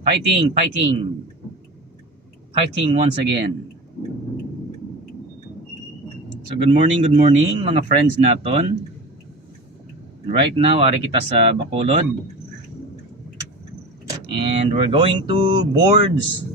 Fighting, fighting. Fighting once again. So good morning mga friends naton. Right now ari kita sa Bacolod. And we're going to Boards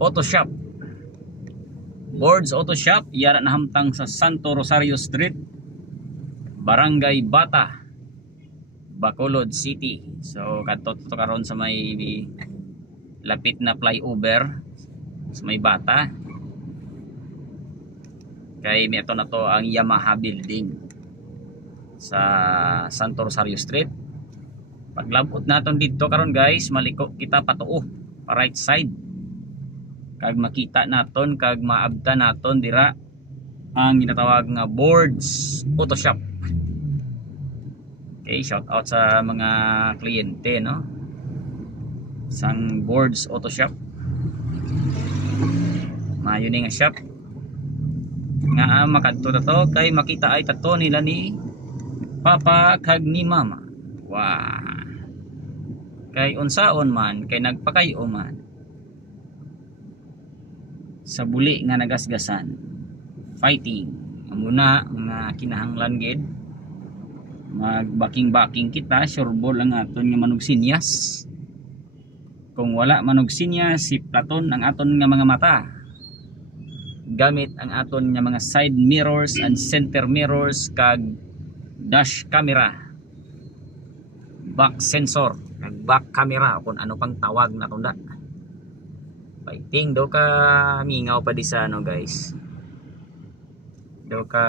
Auto Shop. Boards Auto Shop, yara na hamtang sa Santo Rosario Street, Barangay Bata, Bacolod City. So kadto to karon sa may lapit na flyover sa may Bata. Kay may ito na to ang Yamaha building sa Santo Rosario Street. Paglabot naton dito karon guys, maliko kita patuo pa right side. Kag makita naton kag maabta naton dira ang ginatawag nga Boards Auto Shop. Okay, shout out sa mga kliyente no. Sang Boards Auto Shop. Mayo ni nga shop. Nga makadto na to kay makita ay tato nila ni Papa kag ni Mama. Wow. Kay unsaon man kay nagpakayo man sa buli nga nagasgasan, fighting muna mga kinahanglan gid magbaking-baking kita, sureball ang aton nga manugsinyas. Kung wala manugsinyas si Platon ang aton nga mga mata gamit ang aton nga mga side mirrors and center mirrors kag dash camera, back sensor kag back camera kung ano pang tawag na tunda. Fighting do ka mingaw pa di sa ano guys, do ka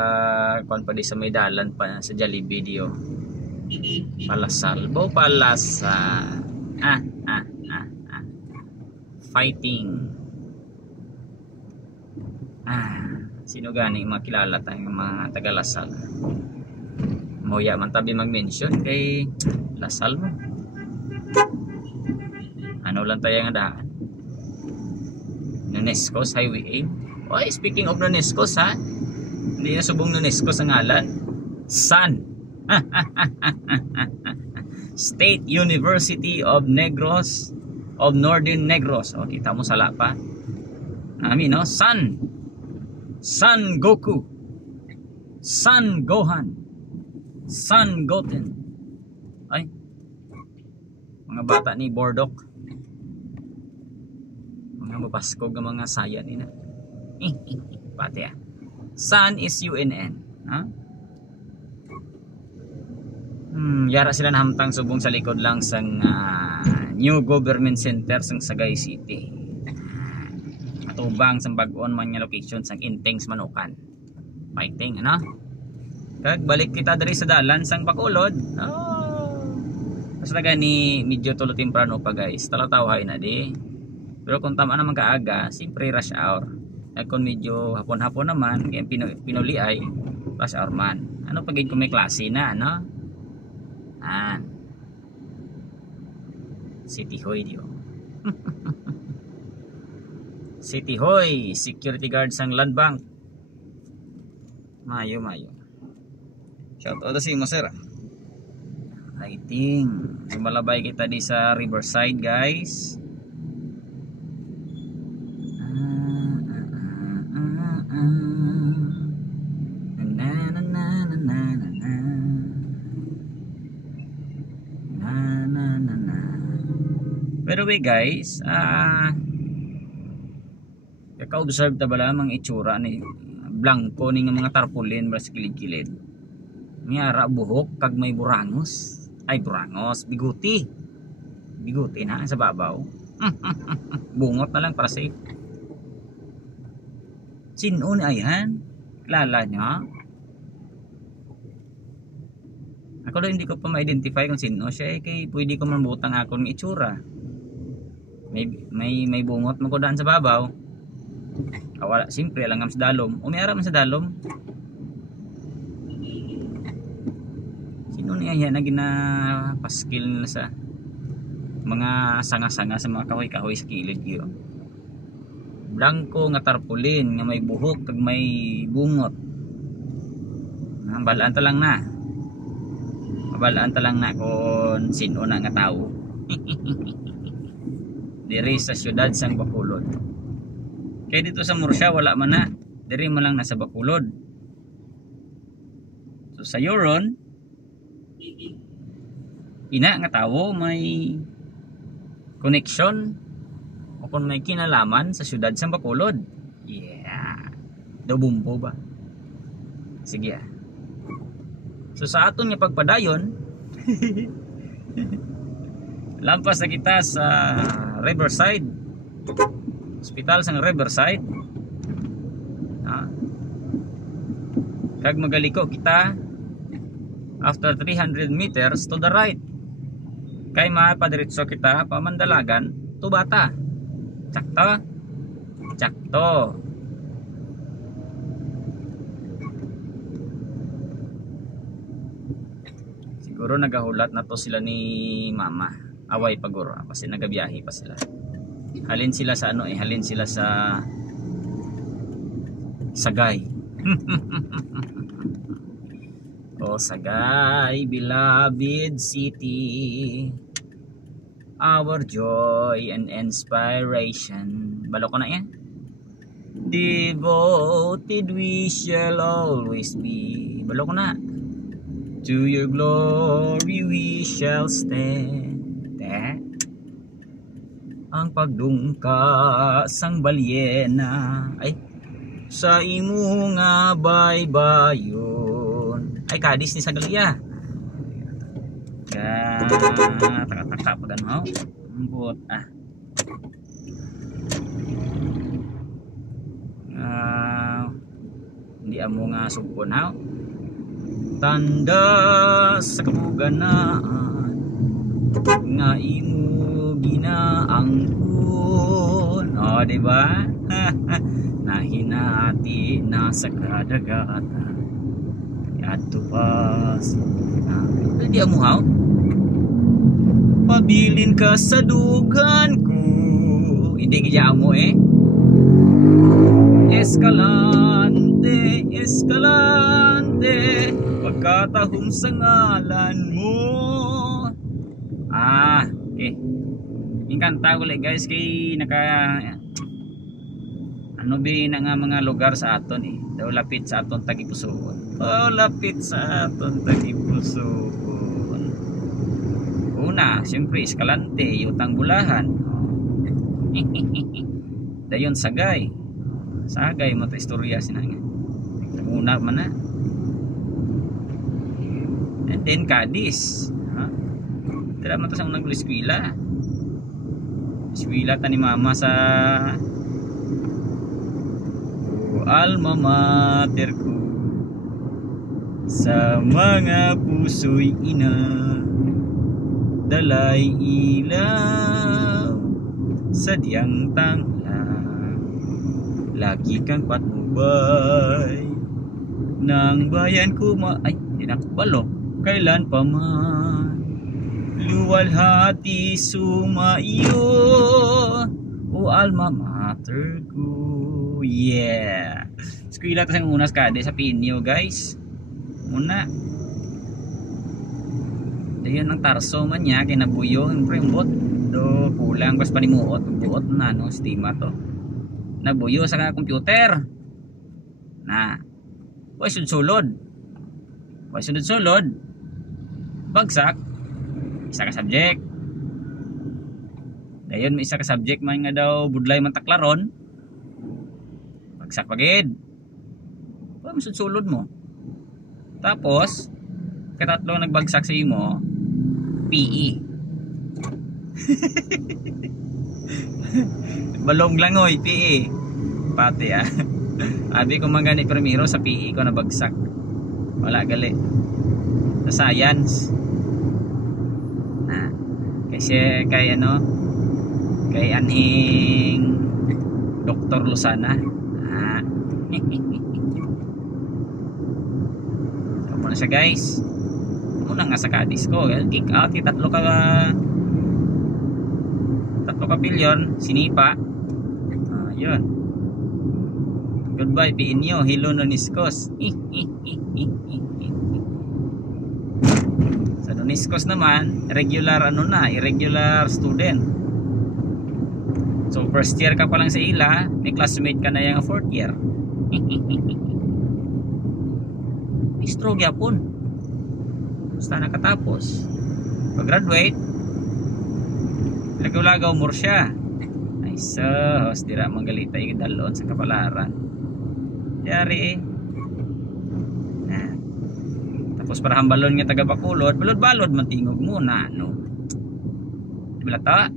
kuan pa di sa may dalan pa sa Jollibee dio palasalbo palasa fighting. Sino gani mga kilala tayong mga taga Lasal? Moya man tabi mag-mention kay Lasal mo. Ano lang tayo nga daan? Nonescos Highway 8. Oy, speaking of Nonescos ha, hindi na subong Nonescos ang ngalan. San State University of Negros, of Northern Negros. O, kita mo sala pa namin no. San Goku, San Gohan, San Goten. Ay, mga bata ni Bordok, mga mabaskog ng mga sayan nila. Pati Sun is UNN. Yara sila na hamtang subong sa likod lang sang New Government Center sang Sagay City. Matubang sang bag-on man nga location sang Inteng Manukan. Fighting ano? Kag balik kita diri sa dalan sang Bacolod. Basta gani medyo tulo temprano pa guys. Talataw na di. Pero kung tama naman kaaga, siyempre rush hour. At kung medyo hapon-hapon naman, kaya pinuli ay rush hour man. Ano pag kung may klase na, ano? City Hoy dio. City Hoy, security guard sang Land Bank. Mayo. Shout out si Masera. Lighting. Sumalabay kita di sa Riverside guys. Pero we guys, kaka-observe ta ba lamang itsura ni blanco ni nga mga tarpaulin sa kilid-kilid. Ngara buhok kag may burangos. Ay burangos, biguti. Biguti na sa babaw. Bungot na lang para safe. Sino ni ayan? Kilala niya? Ako lang hindi ko pa ma-identify kung sino siya kay pwede ko mambutang akong itsura. May bungot mo ko daan sa babaw. Wala, simpre lang ang sa dalom. Umiara man sa dalom. Sino niya yan na ginapaskil nila sa mga sanga-sanga sa mga kahoy-kahoy sa kilid yun. Blanco nga tarpaulin nga may buhok kag may bungot. Balaan ta lang na. Mabalaan ta lang na kung sino na nga tao. diri sa syudad sang Bacolod. Kaya dito sa Murcia wala man na, diri mo lang nasa Bacolod. So sa Euron, ina nga tawo may connection o kung may kinalaman sa syudad sang Bacolod. Yeah. Daw bumbo ba? Sige. So sa aton nga pagpadayon, lampas na kita sa Riverside, hospital sang Riverside. Kag magaliko kita after 300 meters to the right. Kay mapadiretso kita pamandalagan to Bata. Sakto? Sakto. Siguro nagahulat na to sila ni mama. Away paguro kasi nagabiyahe pa sila. Halin sila sa ano halin sila sa Sagay. Oh Sagay, beloved city, our joy and inspiration. Balo ko na yan. Devoted we shall always be. Balo ko na. To your glory we shall stand. Ang pagdungka sang balyena ay sa imo nga baybayon. Ay kadis ni Sagalia. Taka-taka pa ganaw. Ambot hindi amo nga sugpon ha. Tanda sa kabuganaan nga imo ginaangkon. O diba? Nahinati na sa kadagatan at tupas. Hindi mo ha? Pabilin ka sa dugan ko. Hindi kaya mo Escalante, Escalante, pagkatahong sa ngalan mo. Okay. Inkanta ko like guys kay ano ba na nga mga lugar sa aton daw lapit sa aton Tagipusoon. Lapit sa aton Tagipusoon. Una, siyempre Escalante, Utang Bulahan. Dayon Sagay. Sagay mo ta istorya sinanga. Una man na. And then Cadiz. Tira mo ta sa unang eskwela. Eskwela ta ni mama sa alma mater ko. Sa mga puso'y ina, dalay ilaw sa diyang tangla. Lagi kang patnubay ng bayan ko ay dinakbalo kailan pa man. Luwalhati sumaiyo o alma mater ko. Yeah. Eskwela ta sang unas kade sa Pinyo guys. Muna. Dayon ang Tarso man niya kay nabuyo ang prembot. Do kulang pas panimuot, buot na no stima to. Nabuyo sa computer. Na. Way sudsulod. Way sudsulod. Bagsak. Isa ka subject. Dayon may isa ka subject man nga daw budlay man taklaron. Bagsak pagid. Wa masudsulod mo. Tapos katatlo nagbagsak sa imo PE. Balong langoy PE. Pati Abi ko mangani primero sa PE ko nabagsak. Wala gali. Sa science. Kasi kay kay anhing Dr. Luzana. Muna siya guys. Muna nga sa Cadiz ko. Kick out. Tatlo ka pilyon. Sinipa. Yun. Goodbye Pinyo. Hello Noniskos. Sa Noniskos naman, irregular irregular student. So first year ka pa lang sa ila, may classmate ka na yung fourth year. Istro gyapon. Basta nakatapos. Pag-graduate, lagaw-lagaw mo siya. Ay sus, dira manggalita yung dalon sa kapalaran. Yari eh. Tapos para hambalon nga taga Bacolod, balod-balod mantingog muna, no? Balata.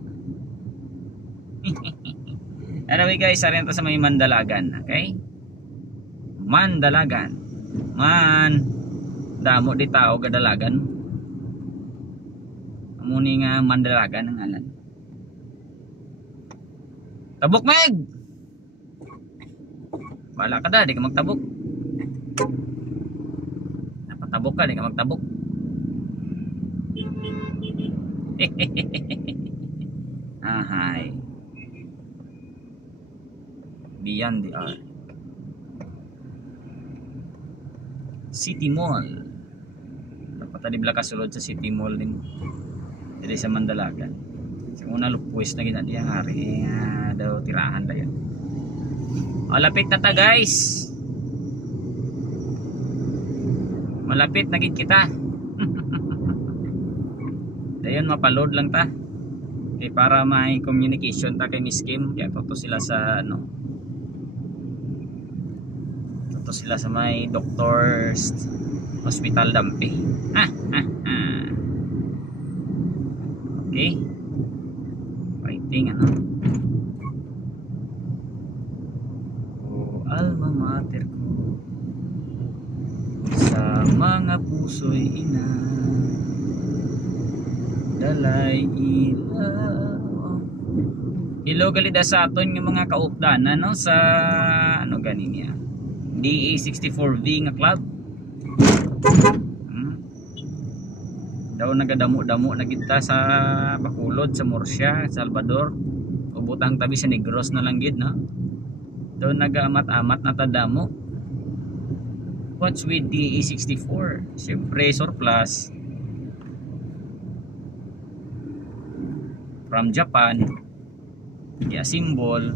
Anyway guys, arin ta sa may Mandalagan, okay? Mandalagan. Man, damo di tao gadalagan. Amuni nga Mandalagan ang alan. Tabok meg. Bala ka da, di ka magtabok. Napatabok ka, di ka magtabok. Ahay. Beyond the Arc. City Mall. Dapat tadi bila kasulod sa City Mall din. Dili sa Mandalagan. Sa una lupuis na gina diya hari daw tirahan da yan. Malapit na ta guys. Malapit na gid kita. Dayon mapaload lang ta. Okay, para may communication ta kay Miss Kim, kaya toto sila sa ano. Toto sila sa may Doctors Hospital Dampi. Okay. Fighting ano. Oh, alma mater ko. Sa mga puso'y ina. Dalay ilaw. Ilo galida sa aton ng mga kaupdanan no sa ano ganin niya. DA64V nga club. Daw nagadamo-damo na kita sa Bacolod, sa Murcia, Salvador. Ubutang tabi sa Negros na lang gid no. Daw nagamat-amat na tadamo. What's with DA64? Siyempre surplus. From Japan, i-assemble,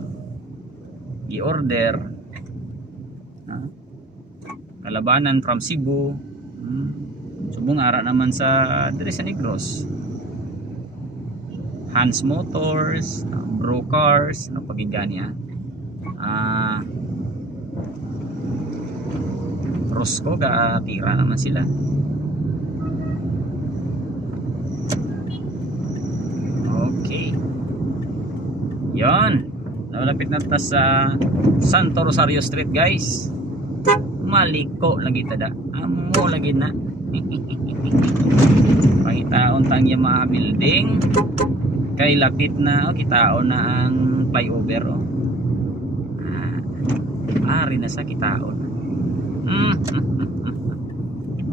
i-order, kalabanan from Cebu, subong ara naman sa dire sa Negros. Hans Motors, Bro Cars, pagiganya, Rosco, tira naman sila. Okay. Yon. Nalapit na ta sa Santo Rosario Street, guys. Maliko lagi tada. Amo lagi na. Pangitaon tang yung mga building. Kay lapit na, kitaon na ang flyover. Ari na sa kitaon.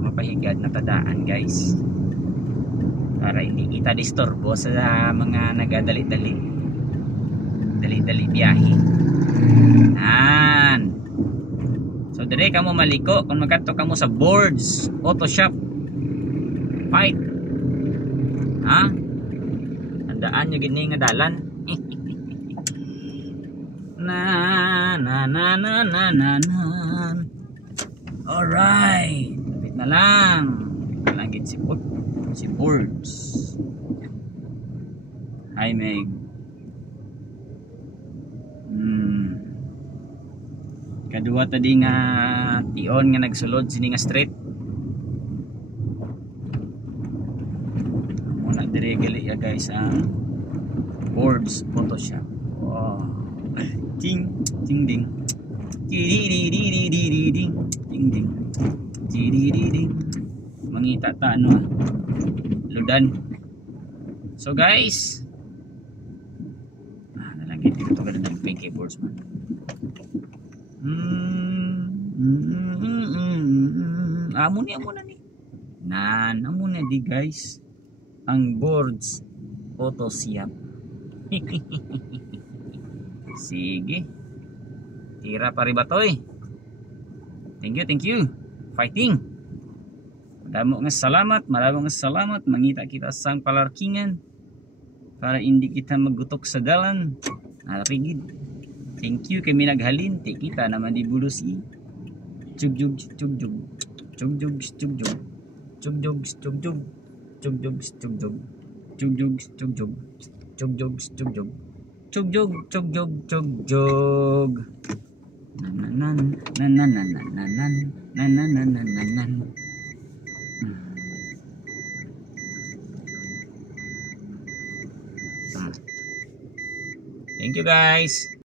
Mapahigad na tadaan, guys. Para hindi kita disturbo sa mga nagadali-dali biyahe. So dire kamo maliko kung magkadto kamo sa Boards Auto Shop. Fight. Andaan nyo gini nga dalan. na. Alright. Lapit na lang. Malagit si Boards. Hi Meg. Kadua tadi nga tion nga nagsulod sini nga street. Muna dire gali ya guys ang Boards Auto Shop. Wow. Ting ting ding. Ding ding. Mangita ta ano ludan. So guys, nalagit dito ka na ng keyboards man. Amo na ni. Amo na di guys. Ang Boards Auto Shop. Sige. Tira pa riba toy. Thank you. Fighting. Maraming salamat. Mangita kita sang palarkingan para hindi kita maggutok sa dalan. Rigid. Thank you kay minaghalin. Kita naman di bulusi. Chugjug chugjug. Chugjug chugjug. Chugjug chugjug. Chugjug chugjug. Chugjug chugjug. Chugjug chugjug. Chugjug chugjug chugjug. Nanan nanan nanan nanan nanan nanan nanan. Thank you guys.